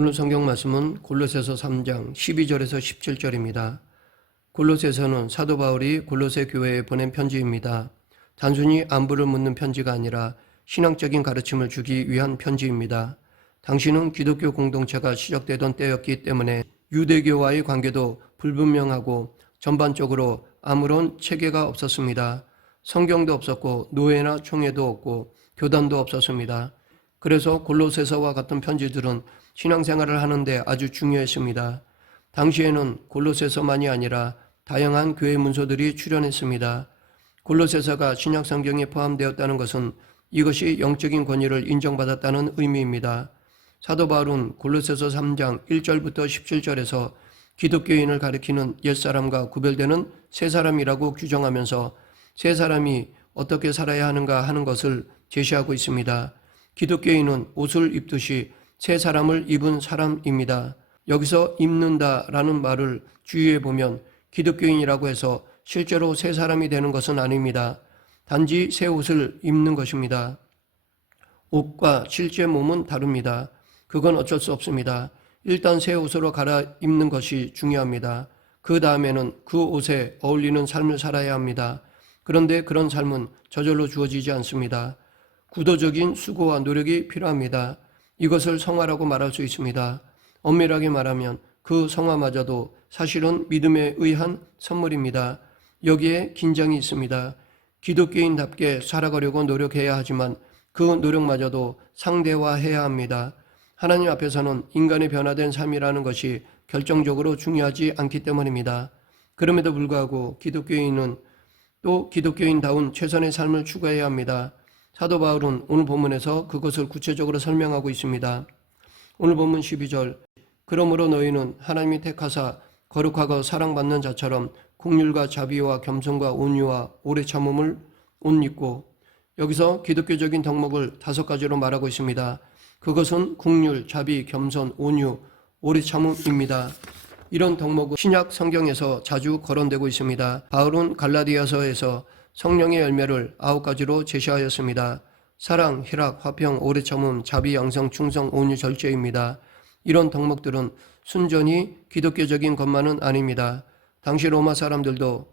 오늘 성경 말씀은 골로새서 3장 12절에서 17절입니다. 골로새서는 사도 바울이 골로새 교회에 보낸 편지입니다. 단순히 안부를 묻는 편지가 아니라 신앙적인 가르침을 주기 위한 편지입니다. 당시는 기독교 공동체가 시작되던 때였기 때문에 유대교와의 관계도 불분명하고 전반적으로 아무런 체계가 없었습니다. 성경도 없었고 노예나 총회도 없고 교단도 없었습니다. 그래서 골로새서와 같은 편지들은 신앙생활을 하는데 아주 중요했습니다. 당시에는 골로새서만이 아니라 다양한 교회 문서들이 출현했습니다. 골로새서가 신약 성경에 포함되었다는 것은 이것이 영적인 권위를 인정받았다는 의미입니다. 사도 바울은 골로새서 3장 1절부터 17절에서 기독교인을 가리키는 옛사람과 구별되는 새사람이라고 규정하면서 새 사람이 어떻게 살아야 하는가 하는 것을 제시하고 있습니다. 기독교인은 옷을 입듯이 새 사람을 입은 사람입니다. 여기서 입는다라는 말을 주의해 보면 기독교인이라고 해서 실제로 새 사람이 되는 것은 아닙니다. 단지 새 옷을 입는 것입니다. 옷과 실제 몸은 다릅니다. 그건 어쩔 수 없습니다. 일단 새 옷으로 갈아입는 것이 중요합니다. 그 다음에는 그 옷에 어울리는 삶을 살아야 합니다. 그런데 그런 삶은 저절로 주어지지 않습니다. 구도적인 수고와 노력이 필요합니다. 이것을 성화라고 말할 수 있습니다. 엄밀하게 말하면 그 성화마저도 사실은 믿음에 의한 선물입니다. 여기에 긴장이 있습니다. 기독교인답게 살아가려고 노력해야 하지만 그 노력마저도 상대화해야 합니다. 하나님 앞에서는 인간의 변화된 삶이라는 것이 결정적으로 중요하지 않기 때문입니다. 그럼에도 불구하고 기독교인은 또 기독교인다운 최선의 삶을 추구해야 합니다. 사도 바울은 오늘 본문에서 그것을 구체적으로 설명하고 있습니다. 오늘 본문 12절 그러므로 너희는 하나님이 택하사 거룩하고 사랑받는 자처럼 긍휼과 자비와 겸손과 온유와 오래 참음을 옷 입고 여기서 기독교적인 덕목을 5가지로 말하고 있습니다. 그것은 긍휼, 자비, 겸손, 온유, 오래 참음입니다. 이런 덕목은 신약 성경에서 자주 거론되고 있습니다. 바울은 갈라디아서에서 성령의 열매를 9가지로 제시하였습니다. 사랑, 희락, 화평, 오래 참음, 자비, 양성, 충성, 온유, 절제입니다. 이런 덕목들은 순전히 기독교적인 것만은 아닙니다. 당시 로마 사람들도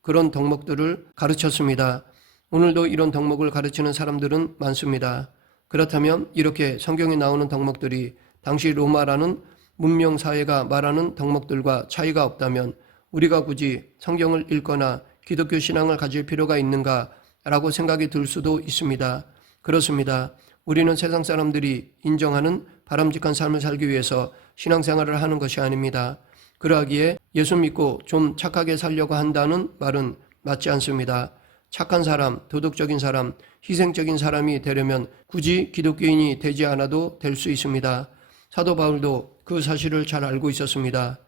그런 덕목들을 가르쳤습니다. 오늘도 이런 덕목을 가르치는 사람들은 많습니다. 그렇다면 이렇게 성경에 나오는 덕목들이 당시 로마라는 문명사회가 말하는 덕목들과 차이가 없다면 우리가 굳이 성경을 읽거나 기독교 신앙을 가질 필요가 있는가라고 생각이 들 수도 있습니다. 그렇습니다. 우리는 세상 사람들이 인정하는 바람직한 삶을 살기 위해서 신앙생활을 하는 것이 아닙니다. 그러하기에 예수 믿고 좀 착하게 살려고 한다는 말은 맞지 않습니다. 착한 사람, 도덕적인 사람, 희생적인 사람이 되려면 굳이 기독교인이 되지 않아도 될 수 있습니다. 사도 바울도 그 사실을 잘 알고 있었습니다.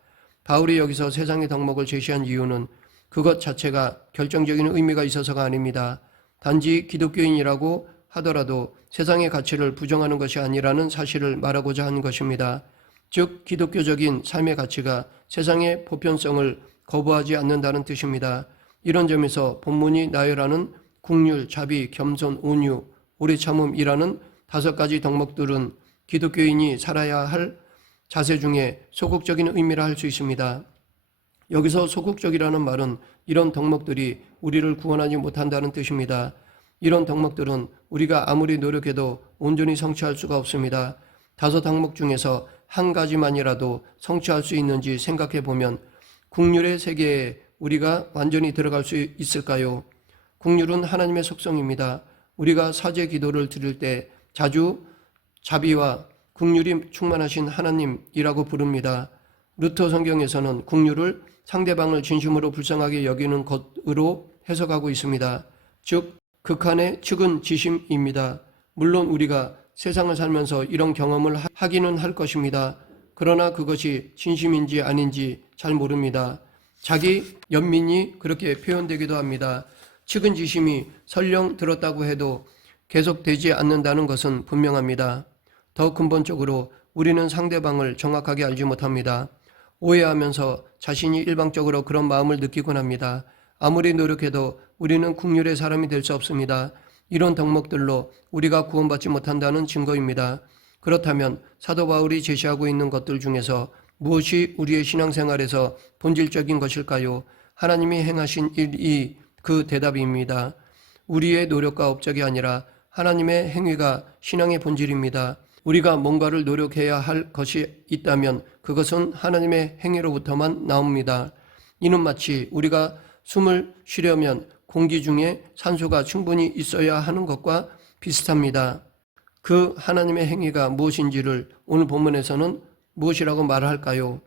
바울이 여기서 세상의 덕목을 제시한 이유는 그것 자체가 결정적인 의미가 있어서가 아닙니다. 단지 기독교인이라고 하더라도 세상의 가치를 부정하는 것이 아니라는 사실을 말하고자 하는 것입니다. 즉 기독교적인 삶의 가치가 세상의 보편성을 거부하지 않는다는 뜻입니다. 이런 점에서 본문이 나열하는 긍휼, 자비, 겸손, 온유, 오래 참음이라는 5가지 덕목들은 기독교인이 살아야 할 자세 중에 소극적인 의미라 할 수 있습니다. 여기서 소극적이라는 말은 이런 덕목들이 우리를 구원하지 못한다는 뜻입니다. 이런 덕목들은 우리가 아무리 노력해도 온전히 성취할 수가 없습니다. 5 덕목 중에서 한 가지만이라도 성취할 수 있는지 생각해 보면 긍휼의 세계에 우리가 완전히 들어갈 수 있을까요? 긍휼은 하나님의 속성입니다. 우리가 사죄 기도를 드릴 때 자주 자비와 긍휼이 충만하신 하나님이라고 부릅니다. 루터 성경에서는 긍휼을 상대방을 진심으로 불쌍하게 여기는 것으로 해석하고 있습니다. 즉 극한의 측은지심입니다. 물론 우리가 세상을 살면서 이런 경험을 하기는 할 것입니다. 그러나 그것이 진심인지 아닌지 잘 모릅니다. 자기 연민이 그렇게 표현되기도 합니다. 측은지심이 설령 들었다고 해도 계속되지 않는다는 것은 분명합니다. 더 근본적으로 우리는 상대방을 정확하게 알지 못합니다. 오해하면서 자신이 일방적으로 그런 마음을 느끼곤 합니다. 아무리 노력해도 우리는 긍휼의 사람이 될 수 없습니다. 이런 덕목들로 우리가 구원받지 못한다는 증거입니다. 그렇다면 사도 바울이 제시하고 있는 것들 중에서 무엇이 우리의 신앙생활에서 본질적인 것일까요? 하나님이 행하신 일이 그 대답입니다. 우리의 노력과 업적이 아니라 하나님의 행위가 신앙의 본질입니다. 우리가 뭔가를 노력해야 할 것이 있다면 그것은 하나님의 행위로부터만 나옵니다. 이는 마치 우리가 숨을 쉬려면 공기 중에 산소가 충분히 있어야 하는 것과 비슷합니다. 그 하나님의 행위가 무엇인지를 오늘 본문에서는 무엇이라고 말할까요?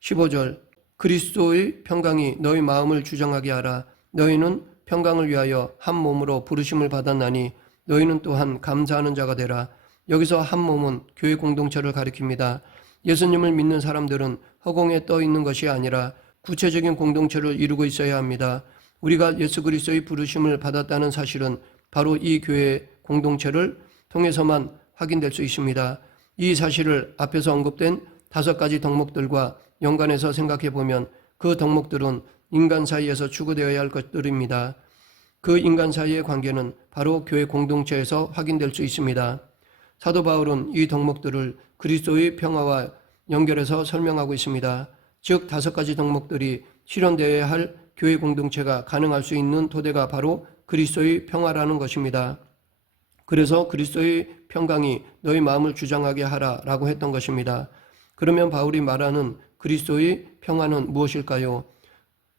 15절 그리스도의 평강이 너희 마음을 주장하게 하라. 너희는 평강을 위하여 한 몸으로 부르심을 받았나니 너희는 또한 감사하는 자가 되라. 여기서 한 몸은 교회 공동체를 가리킵니다. 예수님을 믿는 사람들은 허공에 떠 있는 것이 아니라 구체적인 공동체를 이루고 있어야 합니다. 우리가 예수 그리스도의 부르심을 받았다는 사실은 바로 이 교회 공동체를 통해서만 확인될 수 있습니다. 이 사실을 앞에서 언급된 5가지 덕목들과 연관해서 생각해 보면 그 덕목들은 인간 사이에서 추구되어야 할 것들입니다. 그 인간 사이의 관계는 바로 교회 공동체에서 확인될 수 있습니다. 사도 바울은 이 덕목들을 그리스도의 평화와 연결해서 설명하고 있습니다. 즉 5가지 덕목들이 실현되어야 할 교회 공동체가 가능할 수 있는 토대가 바로 그리스도의 평화라는 것입니다. 그래서 그리스도의 평강이 너희 마음을 주장하게 하라라고 했던 것입니다. 그러면 바울이 말하는 그리스도의 평화는 무엇일까요?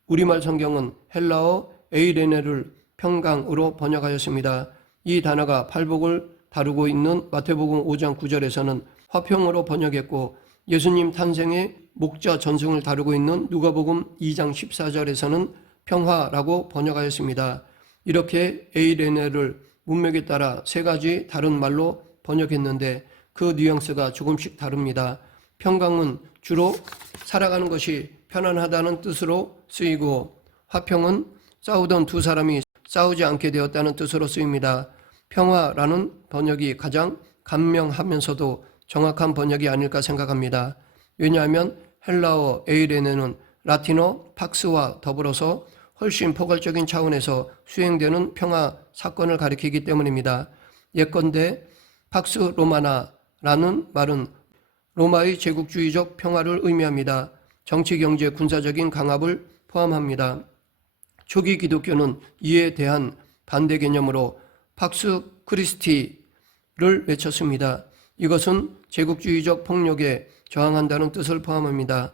우리말 성경은 헬라어 에이레네를 평강으로 번역하였습니다. 이 단어가 팔복을 다루고 있는 마태복음 5장 9절에서는 화평으로 번역했고 예수님 탄생의 목자 전승을 다루고 있는 누가복음 2장 14절에서는 평화라고 번역하였습니다. 이렇게 에이레네를 문맥에 따라 3가지 다른 말로 번역했는데 그 뉘앙스가 조금씩 다릅니다. 평강은 주로 살아가는 것이 편안하다는 뜻으로 쓰이고 화평은 싸우던 두 사람이 싸우지 않게 되었다는 뜻으로 쓰입니다. 평화라는 번역이 가장 간명하면서도 정확한 번역이 아닐까 생각합니다. 왜냐하면 헬라어 에이레네는 라틴어 팍스와 더불어서 훨씬 포괄적인 차원에서 수행되는 평화 사건을 가리키기 때문입니다. 예컨대 팍스 로마나라는 말은 로마의 제국주의적 평화를 의미합니다. 정치, 경제, 군사적인 강압을 포함합니다. 초기 기독교는 이에 대한 반대 개념으로 팍스 크리스티를 외쳤습니다. 이것은 제국주의적 폭력에 저항한다는 뜻을 포함합니다.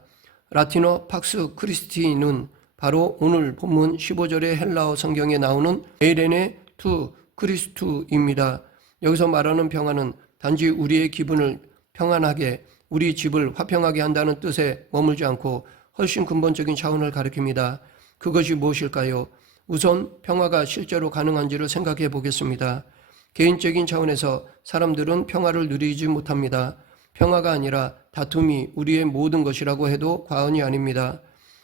라틴어 팍스 크리스티는 바로 오늘 본문 15절의 헬라어 성경에 나오는 에이레네 투 크리스투입니다. 여기서 말하는 평화는 단지 우리의 기분을 평안하게, 우리 집을 화평하게 한다는 뜻에 머물지 않고 훨씬 근본적인 차원을 가리킵니다. 그것이 무엇일까요? 우선 평화가 실제로 가능한지를 생각해 보겠습니다. 개인적인 차원에서 사람들은 평화를 누리지 못합니다. 평화가 아니라 다툼이 우리의 모든 것이라고 해도 과언이 아닙니다.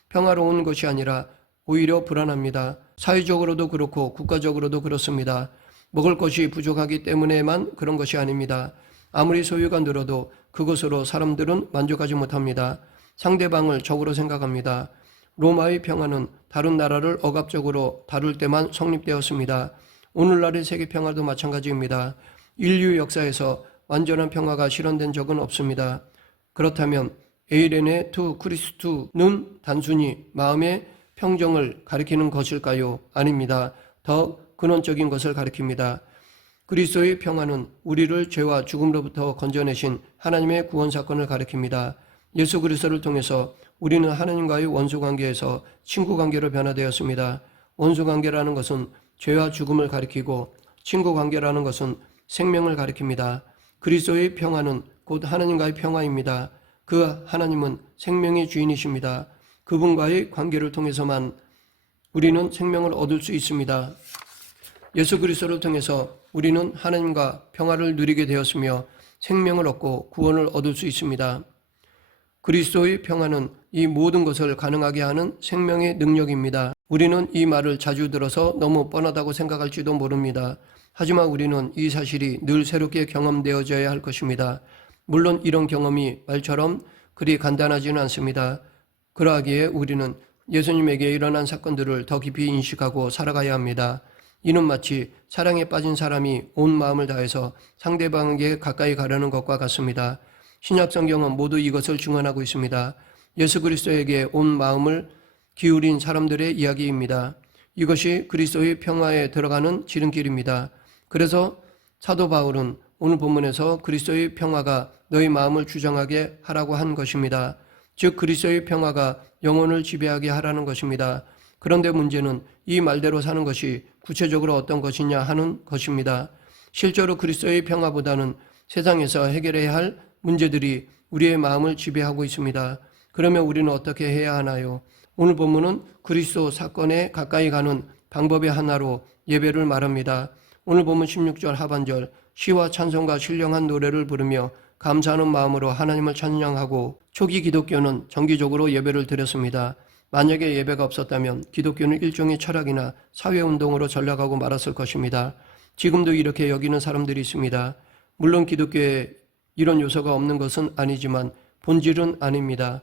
평화로운 것이 아니라 오히려 불안합니다. 사회적으로도 그렇고 국가적으로도 그렇습니다. 먹을 것이 부족하기 때문에만 그런 것이 아닙니다. 아무리 소유가 늘어도 그것으로 사람들은 만족하지 못합니다. 상대방을 적으로 생각합니다. 로마의 평화는 다른 나라를 억압적으로 다룰 때만 성립되었습니다. 오늘날의 세계 평화도 마찬가지입니다. 인류 역사에서 완전한 평화가 실현된 적은 없습니다. 그렇다면 에이레네 투 크리스투는 단순히 마음의 평정을 가리키는 것일까요? 아닙니다. 더 근원적인 것을 가리킵니다. 그리스도의 평화는 우리를 죄와 죽음로부터 건져내신 하나님의 구원 사건을 가리킵니다. 예수 그리스도를 통해서 우리는 하나님과의 원수관계에서 친구관계로 변화되었습니다. 원수관계라는 것은 죄와 죽음을 가리키고 친구관계라는 것은 생명을 가리킵니다. 그리스도의 평화는 곧 하나님과의 평화입니다. 그 하나님은 생명의 주인이십니다. 그분과의 관계를 통해서만 우리는 생명을 얻을 수 있습니다. 예수 그리스도를 통해서 우리는 하나님과 평화를 누리게 되었으며 생명을 얻고 구원을 얻을 수 있습니다. 그리스도의 평화는 이 모든 것을 가능하게 하는 생명의 능력입니다. 우리는 이 말을 자주 들어서 너무 뻔하다고 생각할지도 모릅니다. 하지만 우리는 이 사실이 늘 새롭게 경험되어져야 할 것입니다. 물론 이런 경험이 말처럼 그리 간단하지는 않습니다. 그러하기에 우리는 예수님에게 일어난 사건들을 더 깊이 인식하고 살아가야 합니다. 이는 마치 사랑에 빠진 사람이 온 마음을 다해서 상대방에게 가까이 가려는 것과 같습니다. 신약 성경은 모두 이것을 증언하고 있습니다. 예수 그리스도에게 온 마음을 기울인 사람들의 이야기입니다. 이것이 그리스도의 평화에 들어가는 지름길입니다. 그래서 사도 바울은 오늘 본문에서 그리스도의 평화가 너희 마음을 주장하게 하라고 한 것입니다. 즉 그리스도의 평화가 영혼을 지배하게 하라는 것입니다. 그런데 문제는 이 말대로 사는 것이 구체적으로 어떤 것이냐 하는 것입니다. 실제로 그리스도의 평화보다는 세상에서 해결해야 할 문제들이 우리의 마음을 지배하고 있습니다. 그러면 우리는 어떻게 해야 하나요? 오늘 본문은 그리스도 사건에 가까이 가는 방법의 하나로 예배를 말합니다. 오늘 본문 16절 하반절 시와 찬송과 신령한 노래를 부르며 감사하는 마음으로 하나님을 찬양하고 초기 기독교는 정기적으로 예배를 드렸습니다. 만약에 예배가 없었다면 기독교는 일종의 철학이나 사회운동으로 전락하고 말았을 것입니다. 지금도 이렇게 여기는 사람들이 있습니다. 물론 기독교에 이런 요소가 없는 것은 아니지만 본질은 아닙니다.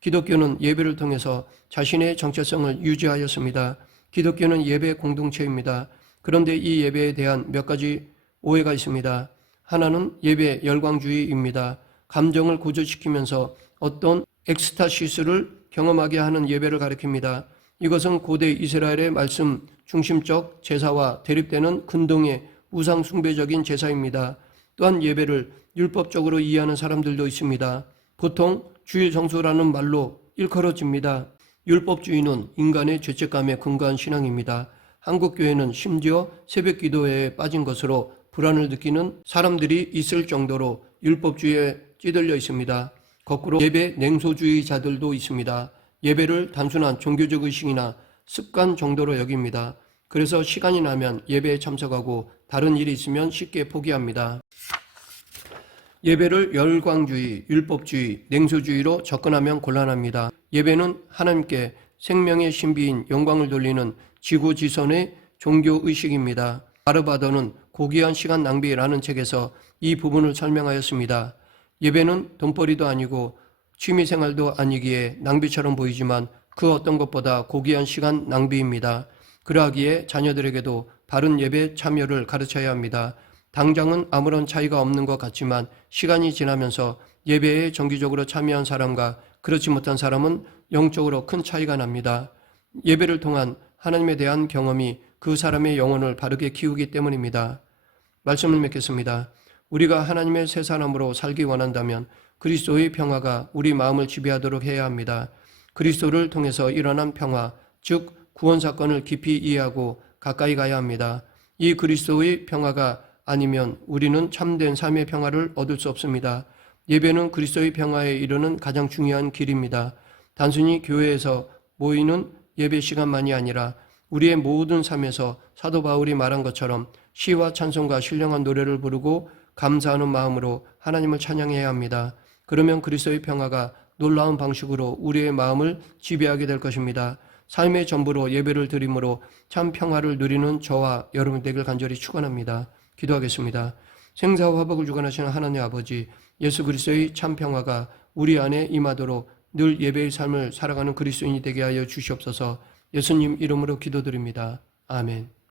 기독교는 예배를 통해서 자신의 정체성을 유지하였습니다. 기독교는 예배 공동체입니다. 그런데 이 예배에 대한 몇 가지 오해가 있습니다. 하나는 예배 열광주의입니다. 감정을 고조시키면서 어떤 엑스타시스를 경험하게 하는 예배를 가리킵니다. 이것은 고대 이스라엘의 말씀 중심적 제사와 대립되는 근동의 우상 숭배적인 제사입니다. 또한 예배를 율법적으로 이해하는 사람들도 있습니다. 보통 주일 성수라는 말로 일컬어집니다. 율법주의는 인간의 죄책감에 근거한 신앙입니다. 한국교회는 심지어 새벽 기도회에 빠진 것으로 불안을 느끼는 사람들이 있을 정도로 율법주의에 찌들려 있습니다. 거꾸로 예배 냉소주의자들도 있습니다. 예배를 단순한 종교적 의식이나 습관 정도로 여깁니다. 그래서 시간이 나면 예배에 참석하고 다른 일이 있으면 쉽게 포기합니다. 예배를 열광주의, 율법주의, 냉소주의로 접근하면 곤란합니다. 예배는 하나님께 생명의 신비인 영광을 돌리는 지고지선의 종교의식입니다. 바르바더는 고귀한 시간 낭비라는 책에서 이 부분을 설명하였습니다. 예배는 돈벌이도 아니고 취미생활도 아니기에 낭비처럼 보이지만 그 어떤 것보다 고귀한 시간 낭비입니다. 그러하기에 자녀들에게도 바른 예배 참여를 가르쳐야 합니다. 당장은 아무런 차이가 없는 것 같지만 시간이 지나면서 예배에 정기적으로 참여한 사람과 그렇지 못한 사람은 영적으로 큰 차이가 납니다. 예배를 통한 하나님에 대한 경험이 그 사람의 영혼을 바르게 키우기 때문입니다. 말씀을 맺겠습니다. 우리가 하나님의 새 사람으로 살기 원한다면 그리스도의 평화가 우리 마음을 지배하도록 해야 합니다. 그리스도를 통해서 일어난 평화, 즉 구원 사건을 깊이 이해하고 가까이 가야 합니다. 이 그리스도의 평화가 아니면 우리는 참된 삶의 평화를 얻을 수 없습니다. 예배는 그리스도의 평화에 이르는 가장 중요한 길입니다. 단순히 교회에서 모이는 예배 시간만이 아니라 우리의 모든 삶에서 사도 바울이 말한 것처럼 시와 찬송과 신령한 노래를 부르고 감사하는 마음으로 하나님을 찬양해야 합니다. 그러면 그리스도의 평화가 놀라운 방식으로 우리의 마음을 지배하게 될 것입니다. 삶의 전부로 예배를 드림으로 참 평화를 누리는 저와 여러분 되길 간절히 축원합니다. 기도하겠습니다. 생사와 화복을 주관하시는 하나님 아버지, 예수 그리스도의 참 평화가 우리 안에 임하도록 늘 예배의 삶을 살아가는 그리스도인이 되게 하여 주시옵소서. 예수님 이름으로 기도드립니다. 아멘.